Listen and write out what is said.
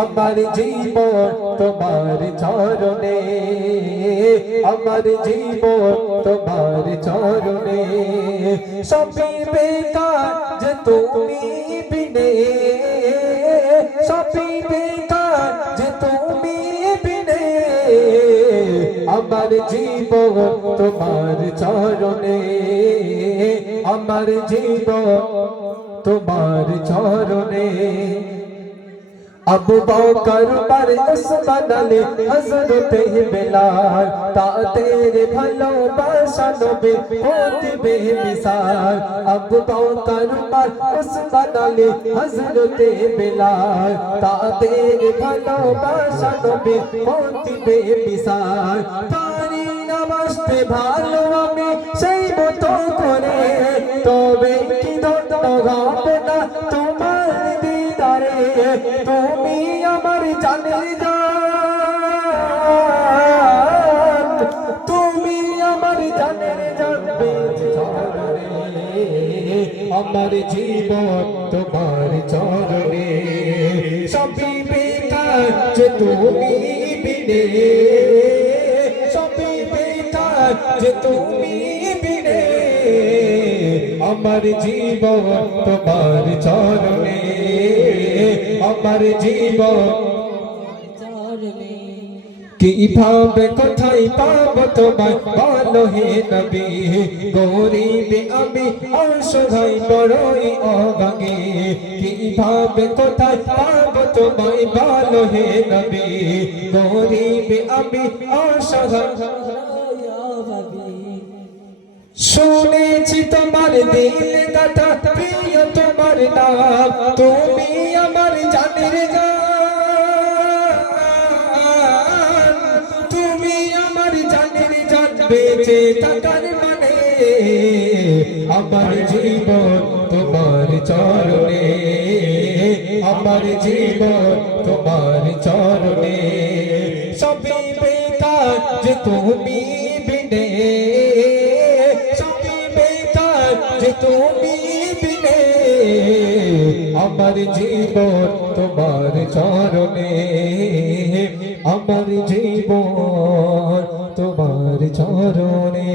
আমার জীবন তোমার চরণে, আমার জীবন তোমার চরণে। সবই বেকার যে তুমি বিনে, সবই বেকার যে তুমি বিনে। আমার জীবন তোমার চরণে, আমার জীবন তোমার চরণে। আবু বকর উমর উসমান আলী হযরতে বেলাল, তাদের ভালোবাসা নবীর হতে বেমিসাল। আবু বকর উমর উসমান আলী হযরতে বেলাল, তাদের ভালোবাসা নবীর হতে বেমিসাল। পারি না বাসতে ভালো আমি সেই মতো করে, তবে কি ধন্য হবে না তোমার দিদারে। তুমি আমার জানের জান, তুমি আমার জানের জান। আমার জীবন তোমার চরণে, সবই বেকার যে তুমি বিনে, সবই বেকার যে তুমি বিনে। আমার জীবন তোমার চরণে, আমার জীবন কিভাবে কোথায় পাবো তোমায় বলো হে নবী। গরিব আমি অসহায় বড়ই অভাগী, কিভাবে কোথায় পাবো তোমায় বলো হে নবী। গরিব আমি অসহায় অভাগী। শুনেছি তোমার দিল গাথা প্রিয় তোমার নাম, তুমি আমার জানের জান, তুমি আমার জানের জান। বেঁচে থাকার মানে আমার জীবন তোমার চরণে, আমার জীবন তোমার চরণে। সবই বেকার যে তুমি বিনে, যে তুমি বিনে। আমার জীবন তোমার চরণে, আমার জীবন তোমার চরণে।